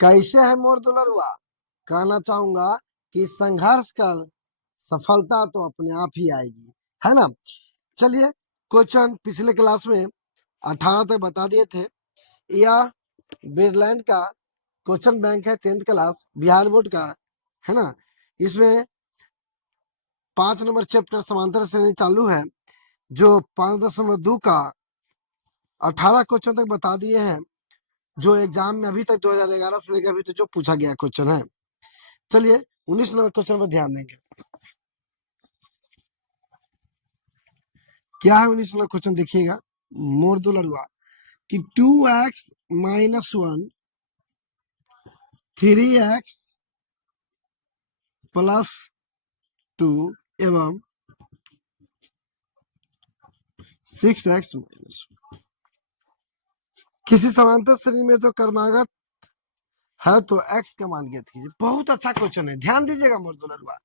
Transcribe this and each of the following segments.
कैसे है मोर दुलरुआ? कहना चाहूंगा कि संघर्ष कर, सफलता तो अपने आप ही आएगी, है ना। चलिए, क्वेश्चन पिछले क्लास में 18 तक बता दिए थे। यह बिरलैंड का क्वेश्चन बैंक है, 10th क्लास बिहार बोर्ड का, है ना। इसमें 5 नंबर चैप्टर समांतर श्रेणी चालू है, जो 5.2 का 18 क्वेश्चन तक बता दिए हैं, जो एग्जाम में अभी तक 2011 से लेकर अभी तक जो पूछा गया क्वेश्चन है। चलिए 19 नंबर क्वेश्चन पर ध्यान देंगे। क्या है 19 नंबर क्वेश्चन, देखिएगा। मोर दुलरुआ कि 2x माइनस 1 3x प्लस 2 एवं 6x माइनस, किसी समांतर श्रेणी में तो क्रमागत है तो x का मान ज्ञात कीजिए। बहुत अच्छा क्वेश्चन है, ध्यान दीजिएगा मोर दुलरुआ।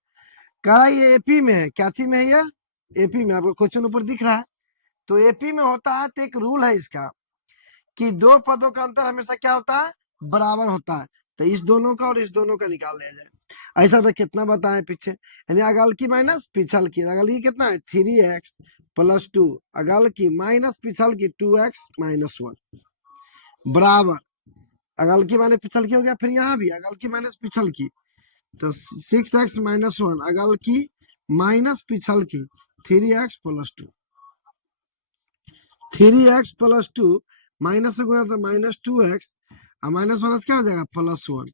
कह रहा है ये एपी में है, क्या चीज में है ये? एपी में। आपको क्वेश्चन ऊपर दिख रहा है। तो एपी में होता है, तो एक रूल है इसका कि दो पदों का अंतर हमेशा क्या होता है? बराबर होता है। तो इस दोनों का और इस दोनों का निकाल लिया जाए। ऐसा तो कितना बताएं पीछे, यानी अगल की माइनस पिछल की। अगल की कितना है? 3x प्लस 2, अगल की माइनस पिछल की 2x माइनस 1 बराबर। अगल की माइनस पिछल की हो गया, फिर यहाँ भी अगल की माइनस पिछल की, तो 6x माइनस 1 अगल की माइनस पिछल की 3x plus 2। 3x plus 2 minus से गुना तो माइनस 2x, और माइनस माइनस क्या हो जाएगा? प्लस 1।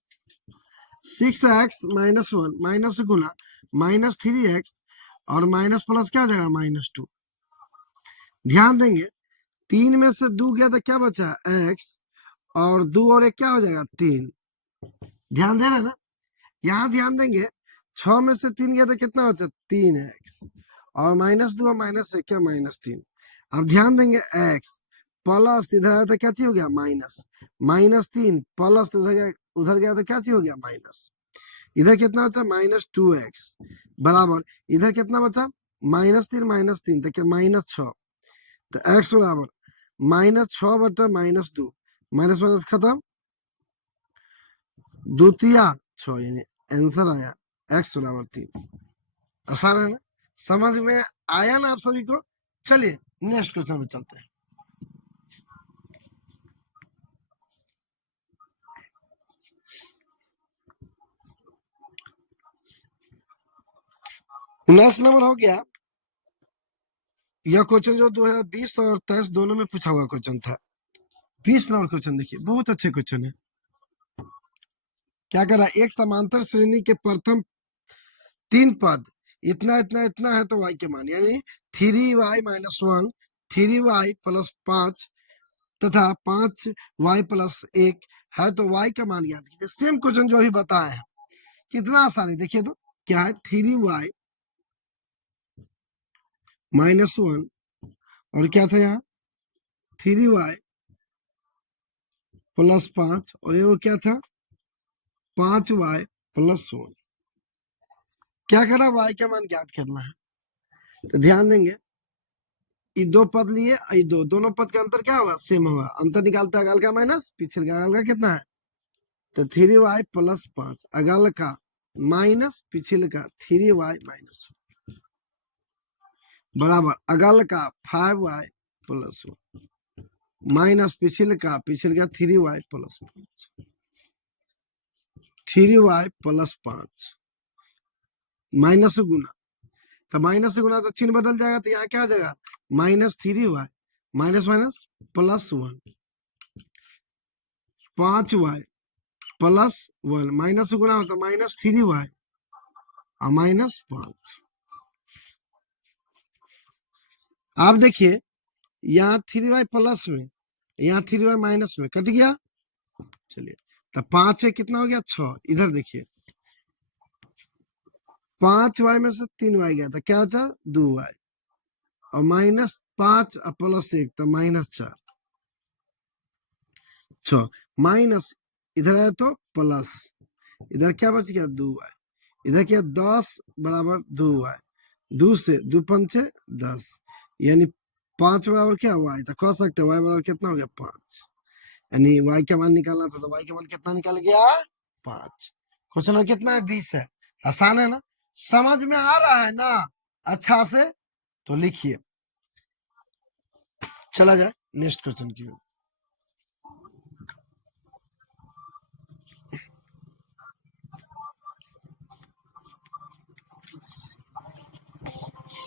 6x माइनस 1 माइनस से गुना माइनस 3x, और माइनस प्लस क्या हो जाएगा? माइनस 2। ध्यान देंगे, 3 में से 2 गया तो क्या बचा? x, और 2 और 1 क्या हो जाएगा? 3। ध्यान दे रहे ना? यहाँ ध्यान देंगे, 6 में से 3 गया तो कितना बचा? 3x, और माइनस 2 और माइनस से क्या? माइनस 3। अब ध्यान देंगे, x प्लस इधर आया तो क्या चीज हो गया? माइनस। माइनस 3 प्लस उधर गया तो क्या चीज हो गया? माइनस। इधर कितना बचा? माइनस 2x बराबर, इधर कितना बचा? माइनस 3 तो क्या? माइनस 6। तो x बराबर माइनस 6 बटा माइनस 2, माइनस माइनस खत्म, द्वितीय 6, यानी आंसर आया x बराबर 3। आसान है ना? समझ में आया ना आप सभी को? चलिए नेक्स्ट क्वेश्चन पे चलते हैं। नेक्स्ट नंबर हो गया, यह क्वेश्चन जो 2020 और 23 दोनों में पूछा हुआ क्वेश्चन था। 20 नंबर क्वेश्चन देखिए, बहुत अच्छे क्वेश्चन है। क्या कर रहा है? एक समांतर श्रेणी के प्रथम 3 पद इतना इतना इतना है तो y के मान, यानी 3y माइनस 1, 3y प्लस 5 तथा 5y प्लस 1 है तो y का मान याद कीजिए। सेम क्वेश्चन जो अभी बताया है, कितना आसान है देखिए तो। क्या है? 3y माइनस 1, और क्या था यहाँ? 3y प्लस 5, और ये वो क्या था? 5y plus 1। क्या करना? y का मान ज्ञात करना है। तो ध्यान देंगे, ये दो पद लिए, ये दोनों पद का अंतर क्या होगा? सेम होगा। अंतर निकालते अगल का माइनस पिछले का, अगल का कितना है? तो 3y प्लस 5 अगल का माइनस पिछले का 3y माइनस बराबर अगल का 5y प्लस 1 माइनस पिछले का 3y plus 5, 3y plus 5 minus से गुना, तो माइनस से गुना तो चिन्ह बदल जाएगा, तो यहाँ क्या हो जाएगा? Minus 3y minus minus plus 1, 5y plus 1 minus से गुना होता माइनस 3y और माइनस 5। आप देखिए, यहाँ 3y प्लस में, यहाँ 3y माइनस में कट गया। चलिए, तो 5 से कितना हो गया? 6। इधर देखिए, 5y में से 3y गया था, क्या होता? 2y, और माइनस 5 प्लस 1 तो माइनस 4, 6 माइनस, इधर आया तो प्लस, इधर क्या बच गया? 2y, इधर क्या? 10 बराबर 2y, 2 से 2 पंचे 10, यानी 5 बराबर क्या? y। तो कह सकते y बराबर कितना हो गया? 5। यानी y का मान निकालना था, तो y का मान कितना निकल गया 5। क्वेश्चन नंबर कितना है 20 है। आसान है ना, समझ में आ रहा है ना अच्छा से, तो लिखिए। चला जाए नेक्स्ट क्वेश्चन की ओर।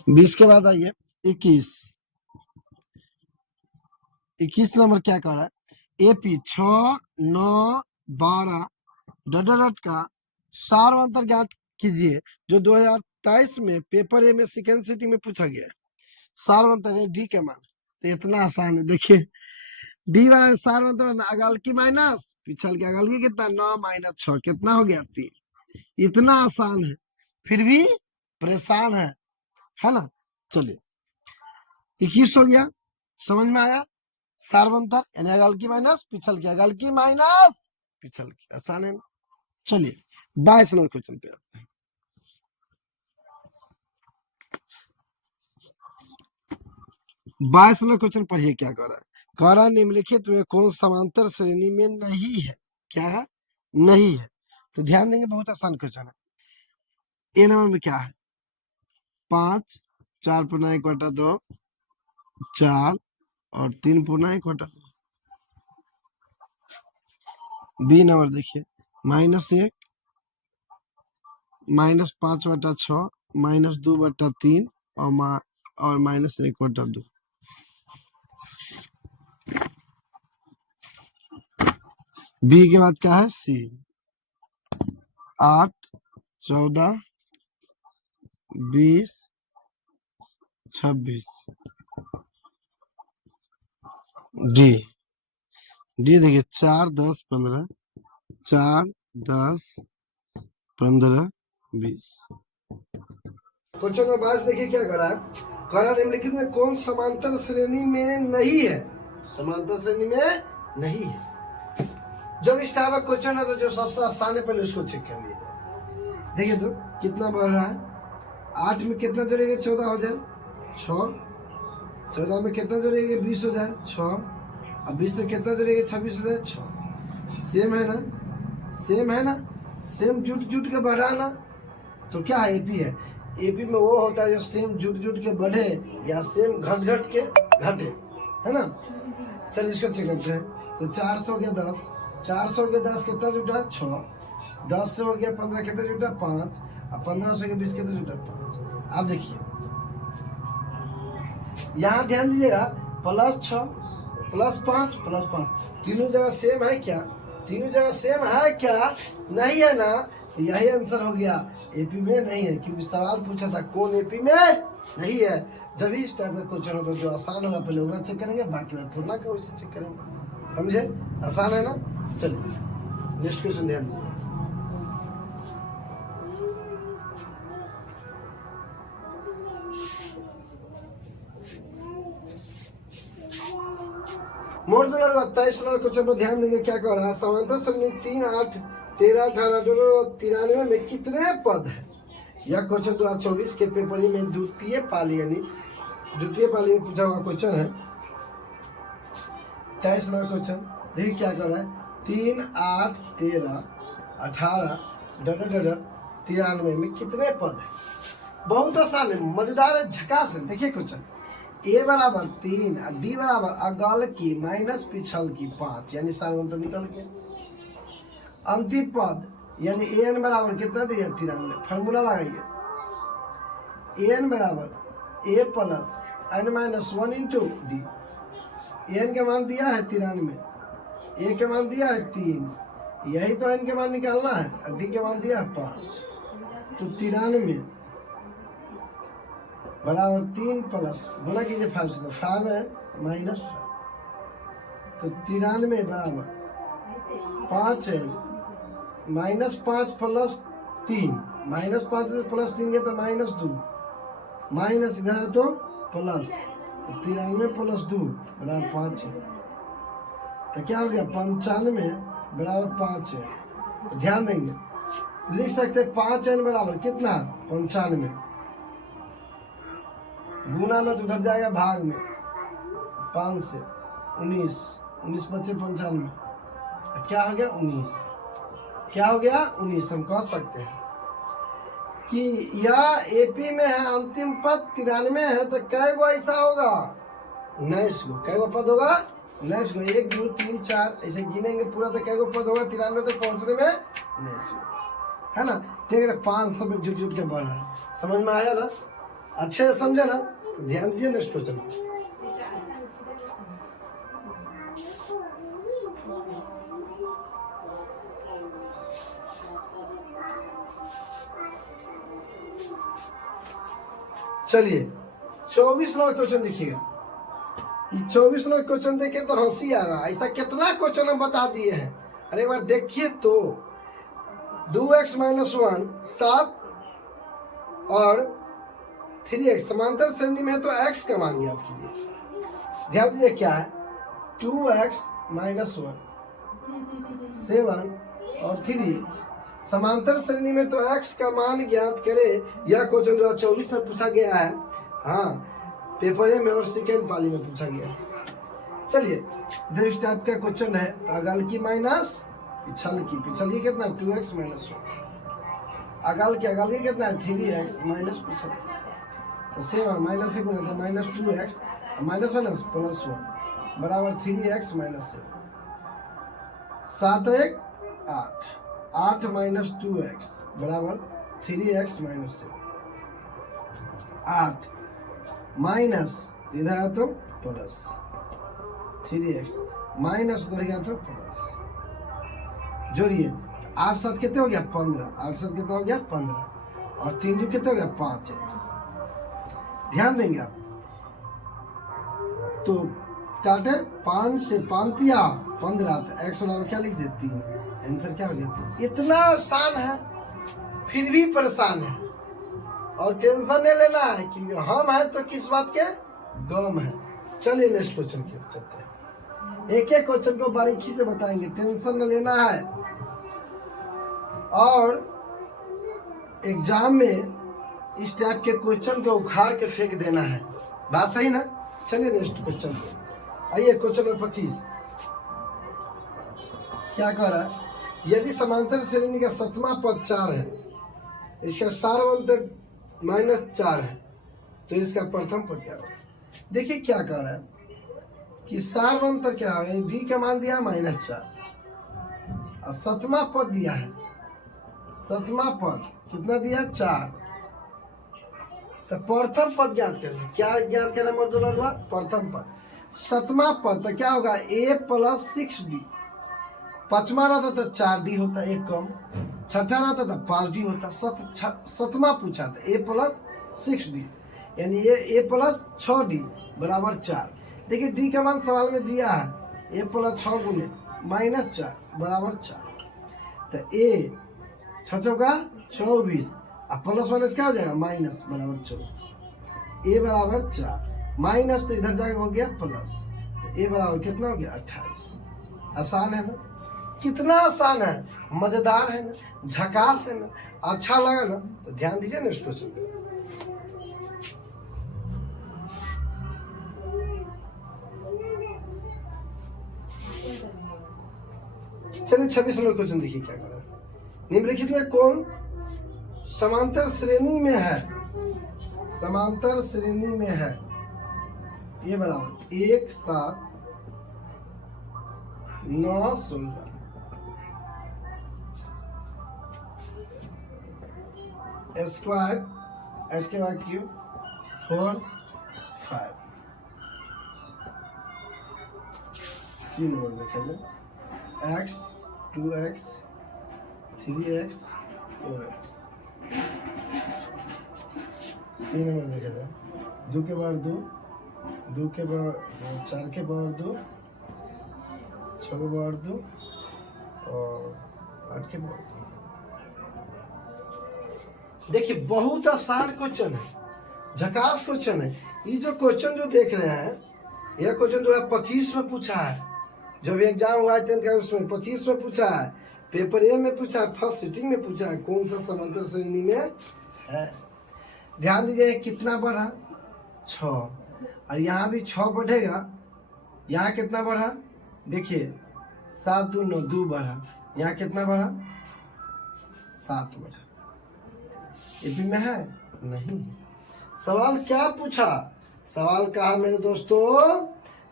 20 के बाद आइए 21। 21 नंबर क्या कर रहा है, एपी 6, 9, 12 डॉट का सार्वंतर ज्ञात कीजिए जो 2023 में पेपर ए में सेकेंड सिटी में पूछा गया है। सार्वंतर है डी के मान, तो इतना आसान है। देखिए डी वाला सार्वंतर अगल की माइनस पिछल के अगल की कितना 9 माइनस 6 कितना हो गया 3। इतना आसान है, फिर भी परेशान है ना। चलिए 21 हो गया, समझ में आया। सार्वंतर यानी अगल की माइनस पिछल की अगल की माइनस पिछल की, आसान है ना। चलिए 22 नंबर क्वेश्चन पे आते हैं। 22 नंबर क्वेश्चन पढ़िए क्या कह रहा है। कह रहा है निम्नलिखित में कौन समांतर श्रेणी में नहीं है, क्या है नहीं है। तो ध्यान देंगे, बहुत आसान क्वेश्चन है। ए नंबर में क्या है 5, 4 पूर्णा 1 बटा 2, 4 और 3 पूर्णा 1 बटा 2। बी नंबर देखिए -1, -5 बटा 6, -2 बटा 3 और -1 बटा 2। बी के बाद क्या है सी 8, 14, 20, 26। डी देखिए 4, 10, 15, 4, 10, 15, 20। क्वेश्चन नंबर 22 देखिए क्या करा है। करा निम्नलिखित में कौन समांतर श्रेणी में नहीं है, समांतर श्रेणी में नहीं है। जब इस टाइप का क्वेश्चन है तो जो सबसे आसान है पहले उसको चेक कर लीजिए। देखिए तो कितना बढ़ रहा है, 8 में कितना जोड़ेंगे 14 हो जाए 6, 14 में कितना जोड़ेंगे 20 हो जाए 6, अब 20 में कितना जोड़ेंगे 26 हो जाए 6। सेम है ना, सेम है ना, सेम जुट जुट के बढ़ाना। तो क्या है एपी है, एपी में वो होता है जो सेम जुट जुट के बढ़े या सेम घट घट के घटे, है ना। चलिए इसको चेक करते हैं। तो 4 से हो गया 10, 4 से हो गया 10 कितना जुटा 6, 10 से हो गया 15 कितना जुटा 5, और 15 से हो गया 20 कितना जुटा 5। अब देखिए यहाँ ध्यान दीजिएगा +6 +5 +5 तीनों जगह सेम है क्या, तीनों जगह सेम है क्या, नहीं है ना। तो यही आंसर हो गया एपी में नहीं है, क्योंकि सवाल पूछा था कौन एपी में नहीं है। जब इस टाइप का क्वेश्चन होगा जो आसान होगा पहले उतना चेक करेंगे, बाकी बात थोड़ा ना उसे चेक करेंगे, समझे। आसान है ना। चलिए नेक्स्ट क्वेश्चन ध्यान दीजिए। मोड 23 नंबर क्वेश्चन पर ध्यान देंगे क्या कह रहा है। समांतर श्रेणी 3, 8, 13, 18 और 93 में कितने पद है। यह क्वेश्चन 2024 के पेपर में द्वितीय पाली यानी द्वितीय पाली में पूछा हुआ क्वेश्चन है। 23 नंबर क्वेश्चन देखिए क्या कर रहा है। 3, 8, 13, 18 93 में कितने पद है। बहुत आसान है, मजेदार है, झकास है। देखिए क्वेश्चन ए बराबर 3 और डी बराबर अगल की माइनस पिछल की 5 यानी सार्वंतर निकल गया। अंतिम पद यानी एन बराबर कितना दिया 93, फार्मूला लगाइए। एन बराबर a plus n -1 into d. N के मान दिया है 93, ए के मान दिया है 3, यही तो एन के मान निकालना है, और डी के मान दिया है 5। तो 93 बराबर 3 प्लस गुना कीजिए 5 से, 5 है -5, तो 93 बराबर 5 है -5 प्लस 3, -5 से +3 गया तो -2, माइनस इधर है तो प्लस, तो 93 + 2 बराबर 5 है। तो क्या हो गया 95 बराबर 5 है। ध्यान देंगे लिख सकते 5n बराबर कितना 95, गुना में तो उधर जाएगा भाग में 5 से 19 19 25 95, क्या हो गया 19, क्या हो गया 19। हम कह सकते हैं कि यह एपी में है, अंतिम पद 93 है, तो कै गो ऐसा होगा 19 गो। कै गो पद होगा 19 गो, 1 2 3 4 ऐसे गिनेंगे पूरा, तो कै गो पद होगा 93 तक पहुंचने में 19 गो, है ना। देखिए 500 में जुट जुट के बढ़ रहा है, समझ में आया ना, अच्छे से समझे ना, ध्यान दीजिए नेक्स्ट क्वेश्चन। चलिए 24 नंबर क्वेश्चन देखिएगा। 24 नंबर क्वेश्चन देखे तो हंसी आ रहा है, ऐसा कितना क्वेश्चन हम बता दिए हैं। अरे एक बार देखिए तो 2x - 1 7 और 3x समांतर श्रेणी में है, तो x का मान ज्ञात कीजिए। ध्यान दीजिए क्या है, 2x - 1 7 और 3 समांतर श्रेणी में, तो x का मान ज्ञात करे। यह क्वेश्चन 2024 में पूछा गया है, हाँ पेपर में और सेकेंड पाली में पूछा गया है। चलिए इस टाइप का क्वेश्चन है, अगल की माइनस पिछल की कितना 2x - 1, अगल की कितना है 3x माइनस पिछल, तो 7 माइनस से गुना तो -2x -1 +1 बराबर 3x - 7, 7 1 8, 8 - 2x बराबर 3x - 7, 8 माइनस इधर आया तो प्लस 3x माइनस उधर गया तो प्लस, जोड़िए 8 7 कितने हो गया 15, 8 7 कितना हो गया 15 और 3 2 कितने हो गया 5x। ध्यान देंगे आप, तो काटे 5 से 5 या 15, तो x बराबर क्या लिख देती है, आंसर क्या हो गया। इतना आसान है फिर भी परेशान है, और टेंशन नहीं लेना है कि हम हैं तो किस बात के गम है। चलिए नेक्स्ट क्वेश्चन की ओर चलते हैं, एक एक क्वेश्चन को बारीकी से बताएंगे, टेंशन न लेना है। और एग्जाम में इस टाइप के क्वेश्चन को उखाड़ के फेंक देना है, बात सही ना। चलिए नेक्स्ट क्वेश्चन आइए, क्वेश्चन नंबर 25 क्या कह रहा है, यदि समांतर श्रेणी का 7वां पद 4 है, इसका सारवंतर -4 है, तो इसका प्रथम पद क्या होगा। देखिए क्या कह रहा है कि सारवंतर क्या होगा, डी का मान दिया -4 और 7वां पद दिया है, 7वां पद कितना दिया 4, तो प्रथम पद ज्ञात करना। क्या ज्ञात करना मतलब हुआ प्रथम पद, 7वां पद तो क्या होगा a + 6d, 5वां रहता तो 4d होता, एक कम, 6ठा रहता तो 5d होता, 7वां पूछा था a + 6d यानी a + 6d बराबर 4। देखिए d का मान सवाल में दिया है, a + 6 गुने -4 बराबर 4, तो a 6 चौका 24 और +1 क्या हो जाएगा माइनस बराबर 24, a बराबर 4 माइनस तो इधर जाएगा हो गया प्लस, तो a बराबर कितना हो गया 28। आसान है ना, कितना आसान है, मजेदार है ना, झकास है ना, अच्छा लगा ना, तो ध्यान दीजिए नेक्स्ट क्वेश्चन पे। चलिए 26 नंबर क्वेश्चन देखिए क्या कर रहा है, निम्नलिखित में कौन समांतर श्रेणी में है, समांतर श्रेणी में है, ये बराबर 1 7 9 16 स्क्वायर इसके बाद क्यूब 4 5 सी नंबर देखेंगे, x 2x 3x 4x, सी नंबर देखेंगे 2 के पावर 2, 2 के पावर 4 के पावर 2, 6 के पावर 2 और 8 के पावर 2। देखिए बहुत आसान क्वेश्चन है, झकास क्वेश्चन है। ये जो क्वेश्चन जो देख रहे हैं, यह क्वेश्चन जो है 25 में पूछा है, जब एग्जाम हुआ है 10th का उसमें 25 में पूछा है, पेपर ए में पूछा है, फर्स्ट सिटिंग में पूछा है, कौन सा समांतर श्रेणी में है। ध्यान दीजिए कितना बढ़ा 6, और यहाँ भी 6 बढ़ेगा, यहाँ कितना बढ़ा देखिए 7 2 9 2 बढ़ा, यहाँ कितना बढ़ा 7 बढ़ा। एपी में है नहीं। सवाल क्या पूछा, सवाल कहा मेरे दोस्तों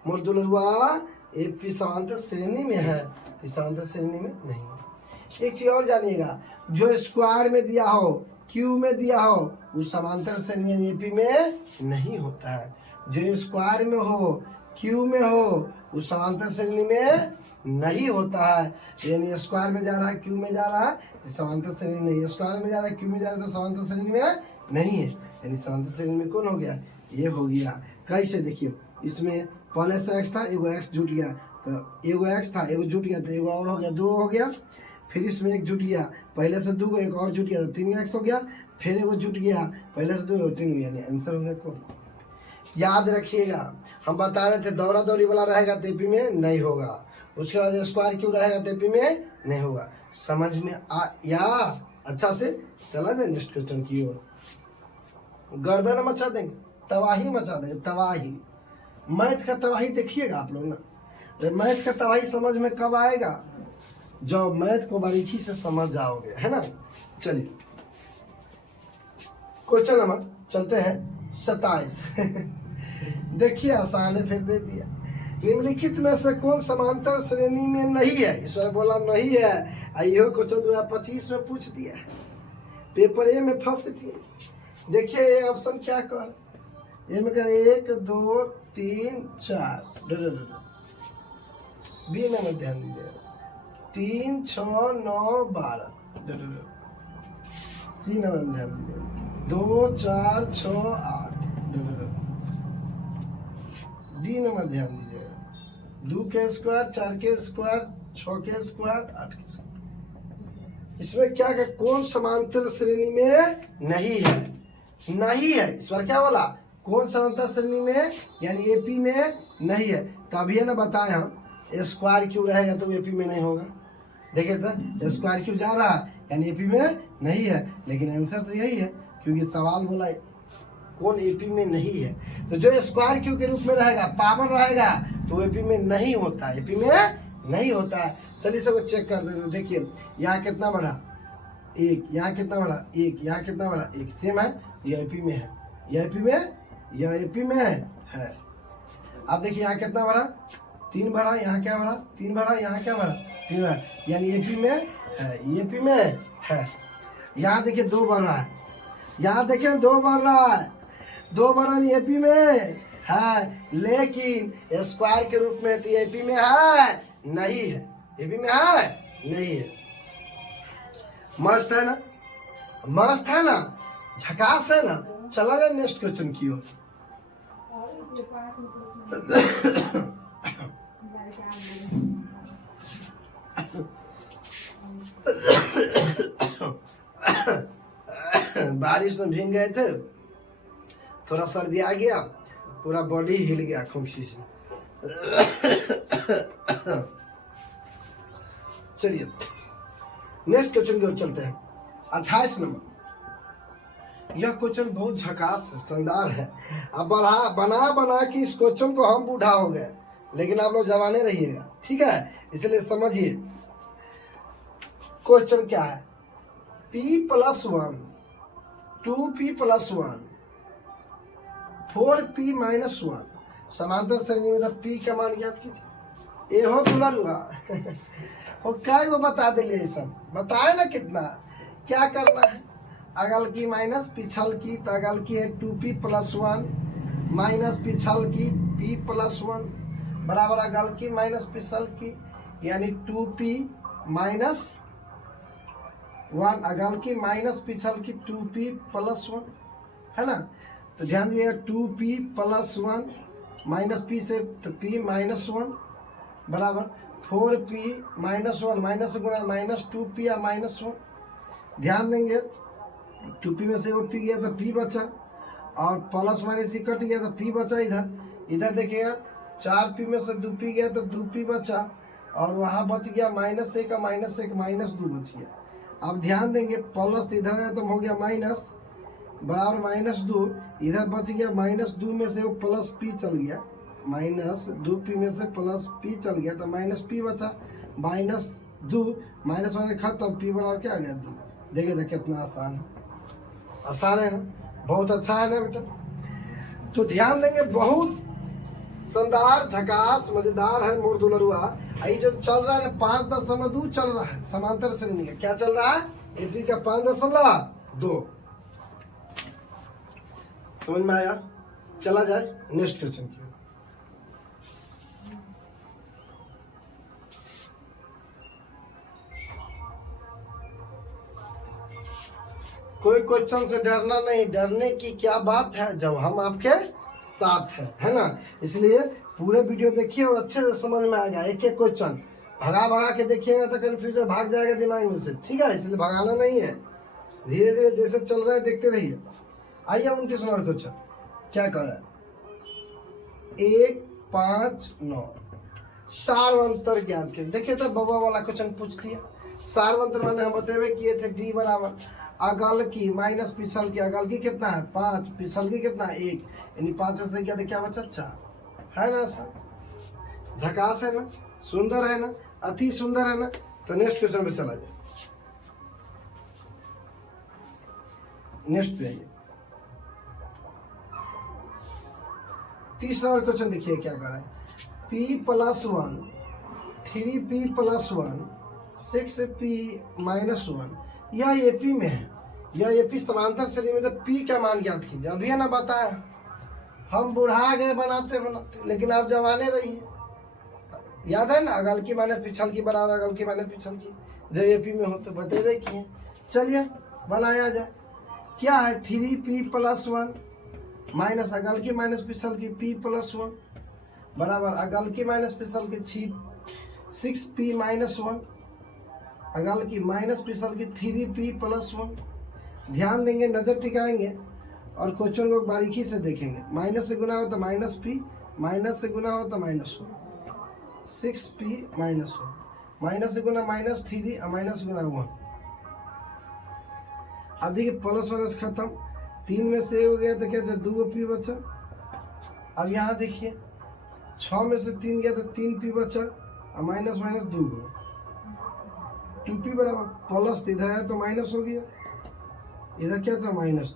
मुर्दुलवा एपी समांतर श्रेणी में है, इस समांतर श्रेणी में नहीं। एक चीज और जानिएगा, जो स्क्वायर में दिया हो क्यू में दिया हो उस समांतर श्रेणी एपी में नहीं होता है। जो स्क्वायर में हो क्यू में हो उस समांतर श्रेणी में नहीं होता है। यानी स्क्वायर में जा रहा है क्यू में जा रहा है, समांतर श्रेणी नहीं। स्क्वायर में जा रहा है क्यू में जा रहा है तो समांतर श्रेणी में नहीं है। यानी समांतर श्रेणी में कौन हो गया, ये हो गया। कैसे देखिए, इसमें पहले से एक्स था, एगो एक्स जुट गया तो एगो एक्स था, एगो जुट गया तो एगो और हो गया, 2 हो गया। फिर इसमें एक जुट गया, पहले से 2 एक और जुट गया तो 3 एक्स हो गया। फिर एगो जुट गया, पहले से 2 3 यानी आंसर हो गया कौन। याद रखिएगा, हम बता रहे थे दौरा दौरी वाला रहेगा तो एपी में नहीं होगा, उसके बाद स्क्वायर क्यों रहेगा तो एपी में नहीं होगा। समझ में या अच्छा से चला जाए नेक्स्ट क्वेश्चन की ओर। गर्दन मचा देंगे, तबाही मचा देंगे, तबाही। मैथ का तबाही देखिएगा आप लोग ना। मैथ का तबाही समझ में कब आएगा, जब मैथ को बारीकी से समझ जाओगे, है ना। चलिए क्वेश्चन नंबर चलते हैं 27। देखिए आसान है, फिर दे दिया। निम्नलिखित में से कौन समांतर श्रेणी में नहीं है, ईश्वर बोला नहीं है। आइयो क्वेश्चन 2025 में पूछ दिया, पेपर ए में फर्स्ट दिया। देखिए ये ऑप्शन क्या कर, ए में कर 1 2 3 4, बी में ध्यान दीजिए 3 6 9 12, सी नंबर ध्यान दीजिए 2 4 6 8, डी नंबर ध्यान दीजिए 2 के स्क्वायर 4 के स्क्वायर 6 के स्क्वायर 8 के स्क्वायर। इसमें क्या क्या कौन समांतर श्रेणी में नहीं है, नहीं है। इस बार क्या बोला, कौन समांतर श्रेणी में यानी एपी में नहीं है। तभी है ना बताए हम, स्क्वायर क्यों रहेगा तो एपी में नहीं होगा। देखिए तो स्क्वायर क्यों जा रहा है यानी एपी में नहीं है, लेकिन आंसर तो यही है क्योंकि सवाल बोला कौन एपी में नहीं है। तो जो स्क्वायर क्यू के रूप में रहेगा, पावर रहेगा तो एपी में नहीं होता है, एपी में नहीं होता है। चलिए सबको चेक कर देते। देखिए यहाँ कितना बड़ा 1, यहाँ कितना बड़ा 1, यहाँ कितना बड़ा 1, सेम है। यह एपी में है, यह एपी में, यह एपी में है। अब देखिए यहाँ कितना बड़ा 3 भरा, यहाँ क्या भरा 3 भरा, यहाँ क्या भरा 3 भरा, यानी एपी में है, एपी में है। यहाँ देखिए 2 बढ़ रहा है, यहाँ देखिए 2 बढ़ रहा है, 2 बढ़ रहा एपी में है, लेकिन स्क्वायर के रूप में तो एपी में है नहीं है, एपी में है नहीं है। मस्त है ना, मस्त है ना, झकास है ना। चला जाए नेक्स्ट क्वेश्चन की ओर। बारिश में भीग गए थे, थोड़ा सर्दी आ गया, पूरा बॉडी हिल गया खोखी से। चलिए नेक्स्ट क्वेश्चन की ओर चलते हैं। 28 नंबर। यह क्वेश्चन बहुत झकास है, शानदार है। अब बना बना के इस क्वेश्चन को हम बूढ़ा हो गए, लेकिन आप लोग जवाने रहिएगा, ठीक है। इसलिए समझिए क्वेश्चन क्या है। p+1 2p+1 4p-1 समांतर श्रेणी में p का मान ज्ञात कीजिए। हो तुला लुआ हो क्या वो बता दिलिए, सब बताए ना कितना क्या करना है। अगल की माइनस पिछल की, तो अगल की है 2p+1 माइनस पिछल की p+1 बराबर अगल की माइनस पिछल की, यानी 2p-1 अगल की माइनस पिछल की 2p+1 है ना। तो ध्यान दीजिएगा 2p+1 माइनस p से तो p-1 बराबर 4p-1 माइनस गुना माइनस 2p या -1। ध्यान देंगे 2p में से वो p गया तो p बचा, और प्लस माइनस ही कट गया तो p बचा। इधर देखिएगा 4p में से 2p गया तो 2p बचा, और वहाँ बच गया -1 का -2 बच गया। अब ध्यान देंगे प्लस इधर है तो हो गया माइनस बराबर -2, इधर बच गया -2 में से वो प्लस p चल गया, माइनस 2p में से प्लस p चल गया तो माइनस p बचा, -2 -1 खत्म, p बराबर क्या आ गया 2। देखिए तो कितना आसान है, आसान है ना, बहुत अच्छा है ना बेटा। तो ध्यान देंगे, बहुत शानदार झकास मजेदार है मोर दुलरुआ। ये जो चल रहा है 5.2 चल रहा है समांतर श्रेणी का, क्या चल रहा है एपी का 5.2। समझ में आया? चला जाए नेक्स्ट क्वेश्चन की। कोई क्वेश्चन से डरना नहीं, डरने की क्या बात है जब हम आपके साथ हैं, है ना। इसलिए पूरे वीडियो देखिए और अच्छे से समझ में आएगा। एक एक क्वेश्चन भगा भगा के देखिएगा तो कंफ्यूजन भाग जाएगा दिमाग में से, ठीक है। इसलिए भगाना नहीं है, धीरे धीरे जैसे चल रहा है देखते रहिए। आइए 29 नंबर क्वेश्चन क्या कर रहा है, 1, 5, 9 सारवंतर ज्ञात करें। देखिए तो बउआ वाला क्वेश्चन पूछ दिया। सारवंतर मैंने हम बतेबे किए थे, डी बराबर अगल की माइनस पिछल की। अगल की कितना है 5, पिछल की कितना 1, यानी 5 से क्या क्या बचा 4, है ना सर। झकास है ना, सुंदर है ना, अति सुंदर है ना। तो नेक्स्ट क्वेश्चन पे चला जाए, नेक्स्ट पे आइए। 30 नंबर क्वेश्चन देखिए क्या कर रहा है, p+1 3p + 1 6p -1। यह एपी में है, यह एपी समांतर श्रेणी में। तो p का मान ज्ञात कीजिए। अभी है ना बताया, हम बुढ़ा गए बनाते बनाते, लेकिन आप जवाने रहिए। याद है ना, अगल की माइनस पिछल की बराबर अगल की माइनस पिछल की, जब एपी में हो तो बतेबे किए। चलिए बनाया जाए। क्या है 3p + 1 माइनस अगल की माइनस पिछल की p + 1 बराबर अगल की माइनस पिछल की 6p -1 अगल की माइनस पिछल की 3p + 1। ध्यान देंगे, नजर टिकाएंगे और क्वेश्चन को बारीकी से देखेंगे। माइनस से गुना हो तो -p, माइनस से गुना हो तो -1, 6p -1, माइनस से गुना -3 और माइनस गुना 1। अब देखिए प्लस माइनस खत्म, 3 में से हो गया तो क्या 2p बचा। अब यहाँ देखिए 6 में से 3 गया तो 3p बचा और माइनस माइनस 2p बराबर प्लस, इधर है तो माइनस हो गया, इधर क्या था -2,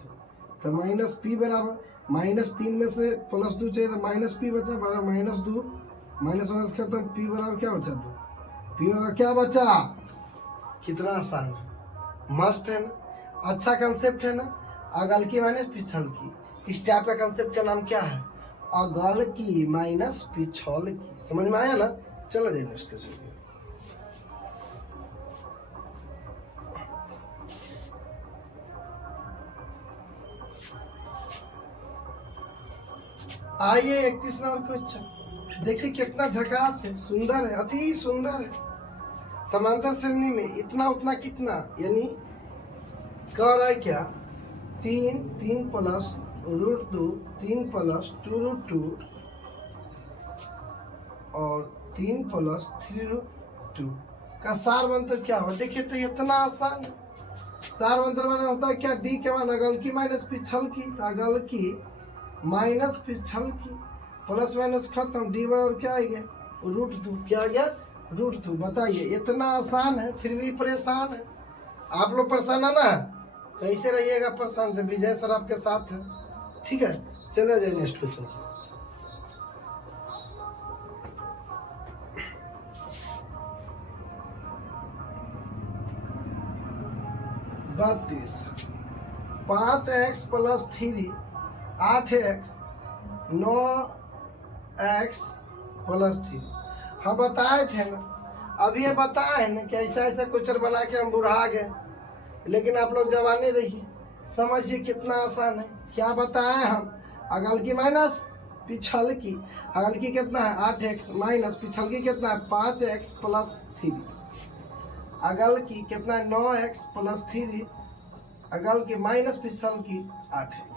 तो -p बराबर -3 में से +2 चाहिए तो -p बचा बराबर -2, माइनस माइनस खत्म, p बराबर क्या बचा 2, p बराबर क्या बचा। कितना आसान है, मस्त है ना, अच्छा कंसेप्ट है ना। अगल की माइनस पिछल की, इस टाइप का कंसेप्ट का नाम क्या है, अगल की माइनस पिछल की। समझ में आया ना। चलो जाइए नेक्स्ट क्वेश्चन। आइए 31 नंबर क्वेश्चन देखिए, कितना झकास है, सुंदर है, अति सुंदर है। समांतर श्रेणी में इतना उतना कितना, यानी कह रहा है क्या 3 + √2 3 + 2√2 और 3 + 3√2 का सारवंतर क्या हो। देखिए तो इतना आसान है। सारवंतर माने होता है क्या, डी के मान अगल की माइनस पिछल की, अगल की माइनस पिछल की प्लस माइनस खत्म, डी बराबर क्या आ गया √2, क्या आ गया √2। बताइए इतना आसान है फिर भी परेशान है। आप लोग परेशान है ना, कैसे रहिएगा परेशान से, विजय सर आपके साथ है, ठीक है। चले जाए next question. 32 5x + 3 8x 9x + 3। हम बताए थे ना, अभी ये बताए ना कि ऐसा ऐसा क्वेश्चन बना के हम बुढ़ा गए, लेकिन आप लोग जवाने रहिए। समझिए कितना आसान है। क्या बताए हम, अगल की माइनस पिछल की, अगल की कितना है 8x माइनस पिछल की कितना है 5x + 3, अगल की कितना है 9x + 3, अगल की माइनस पिछल की 8x।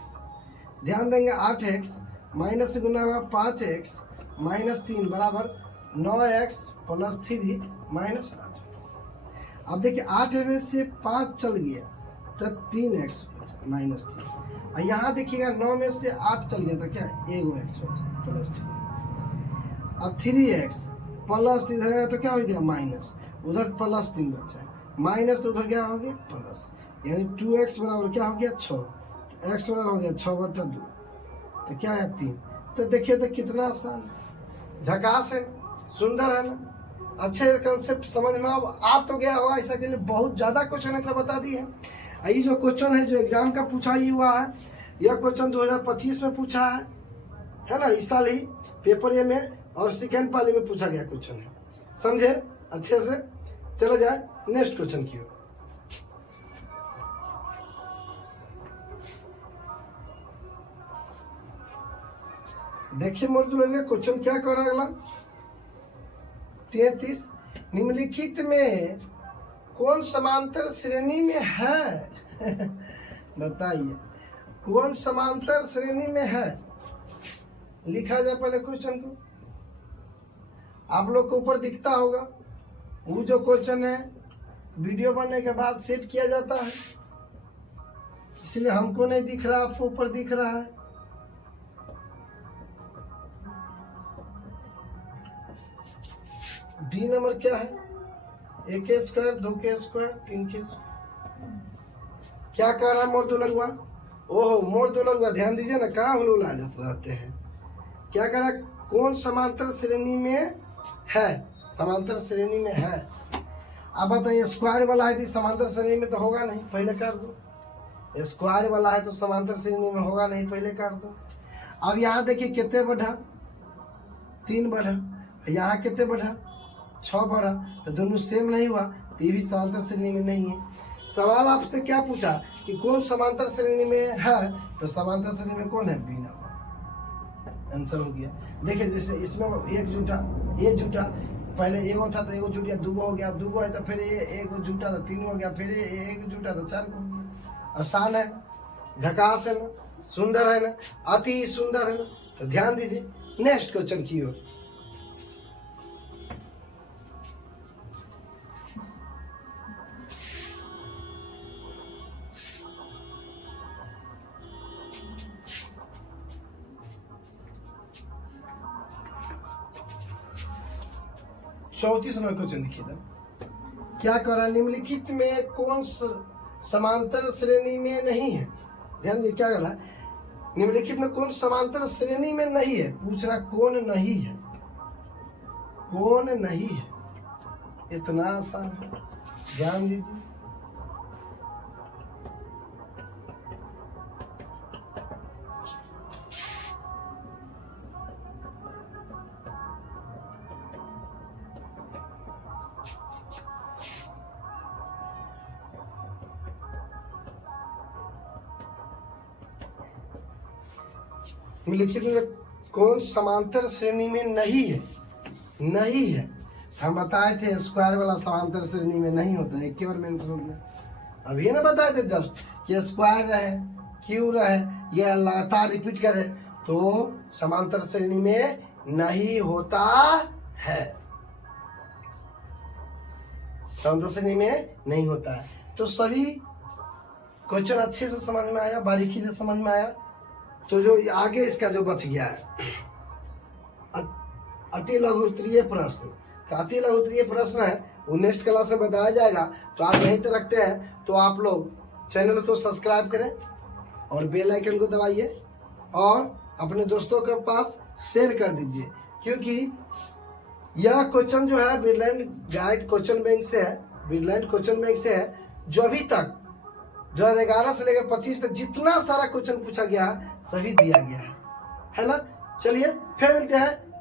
ध्यान देंगे 8x माइनस से गुना हुआ 5x -3 बराबर 9x + 3 -8x। अब देखिए 8 में से 5 चल गया तो 3x -3, और यहाँ देखिएगा 9 में से 8 चल गया तो क्या 1x +3। अब 3x प्लस इधर है तो क्या हो गया माइनस, उधर प्लस 3 बचा है, माइनस तो उधर क्या हो गया प्लस, यानी 2x बराबर क्या हो गया 6, x बराबर हो गया 6/2, तो क्या है 3। तो देखिए तो कितना आसान, झकास है, सुंदर है ना, अच्छे कंसेप्ट समझ में आ तो गया होगा। ऐसा के लिए बहुत ज़्यादा क्वेश्चन ऐसा बता दिए हैं। ये जो क्वेश्चन है जो एग्जाम का पूछा ही हुआ है, यह क्वेश्चन 2025 में पूछा है ना, इस साल ही पेपर ए में और सेकेंड पाली में पूछा गया क्वेश्चन है, समझे अच्छे से। चले जाए नेक्स्ट क्वेश्चन की ओर। देखिए मोर क्वेश्चन क्या कर रहा अगला 33, निम्नलिखित में कौन समांतर श्रेणी में है बताइए कौन समांतर श्रेणी में है। लिखा जाए पहले क्वेश्चन को, आप लोग को ऊपर दिखता होगा, वो जो क्वेश्चन है वीडियो बनने के बाद सेट किया जाता है, इसलिए हमको नहीं दिख रहा, आपको ऊपर दिख रहा है। डी नंबर क्या है, 1² 2² 3। क्या कह रहा है मोर दुलरुआ, ओहो मोर दुलरुआ ध्यान दीजिए ना, कहाँ हुलूला रहते हैं। क्या कह रहा है, कौन समांतर श्रेणी में है, समांतर श्रेणी में है। अब बताइए स्क्वायर वाला है तो समांतर श्रेणी में तो होगा नहीं, पहले कर दो। स्क्वायर वाला है तो समांतर श्रेणी में होगा नहीं, पहले कर दो। अब यहाँ देखिए कितने बढ़ा, 3 बढ़ा, यहाँ कितने बढ़ा 6 बढ़ा, तो दोनों सेम नहीं हुआ, तो ये भी समांतर श्रेणी में नहीं है। सवाल आपसे क्या पूछा कि कौन समांतर श्रेणी में है, तो समांतर श्रेणी में कौन है, बी नंबर आंसर हो गया। देखिए जैसे इसमें एक जुटा पहले एगो था तो एगो जुट गया, दूगो हो गया, दूगो है तो फिर एगो जुटा तो 3 हो गया, फिर एक जुटा तो 4 हो गया। आसान है, झकास है ना, सुंदर है ना, अति सुंदर है ना। तो ध्यान दीजिए नेक्स्ट क्वेश्चन की ओर। चौतीस नंबर क्वेश्चन देखिए, क्या कर रहा है, निम्नलिखित में कौन समांतर श्रेणी में नहीं है। ध्यान दीजिए क्या कर रहा है, निम्नलिखित में कौन समांतर श्रेणी में नहीं है, पूछ रहा कौन नहीं है, कौन नहीं है, इतना आसान है, ध्यान दीजिए। निम्नलिखित में कौन समांतर श्रेणी में नहीं है, नहीं है। हम बताए थे स्क्वायर वाला समांतर श्रेणी में नहीं होता है, एक बार मेंशन हो गया। अभी ना बताए थे जस्ट कि स्क्वायर रहे क्यू रहे ये लगातार रिपीट करे तो समांतर श्रेणी में नहीं होता है, समांतर श्रेणी में नहीं होता है। तो सभी क्वेश्चन अच्छे से समझ में आया, बारीकी से समझ में आया। तो जो आगे इसका जो बच गया है अति लघु उत्तरीय प्रश्न, तो अति लघु उत्तरीय प्रश्न है वो नेक्स्ट क्लास में बताया जाएगा। तो आज यहीं तक रखते हैं। तो आप लोग चैनल को सब्सक्राइब करें और बेल आइकन को दबाइए और अपने दोस्तों के पास शेयर कर दीजिए, क्योंकि यह क्वेश्चन जो है बिरलैंड गाइड क्वेश्चन बैंक से है, बिरलैंड क्वेश्चन बैंक से है, जो अभी तक 2011 से लेकर 25 तक जितना सारा क्वेश्चन पूछा गया है सभी दिया गया है ना। चलिए फिर मिलते हैं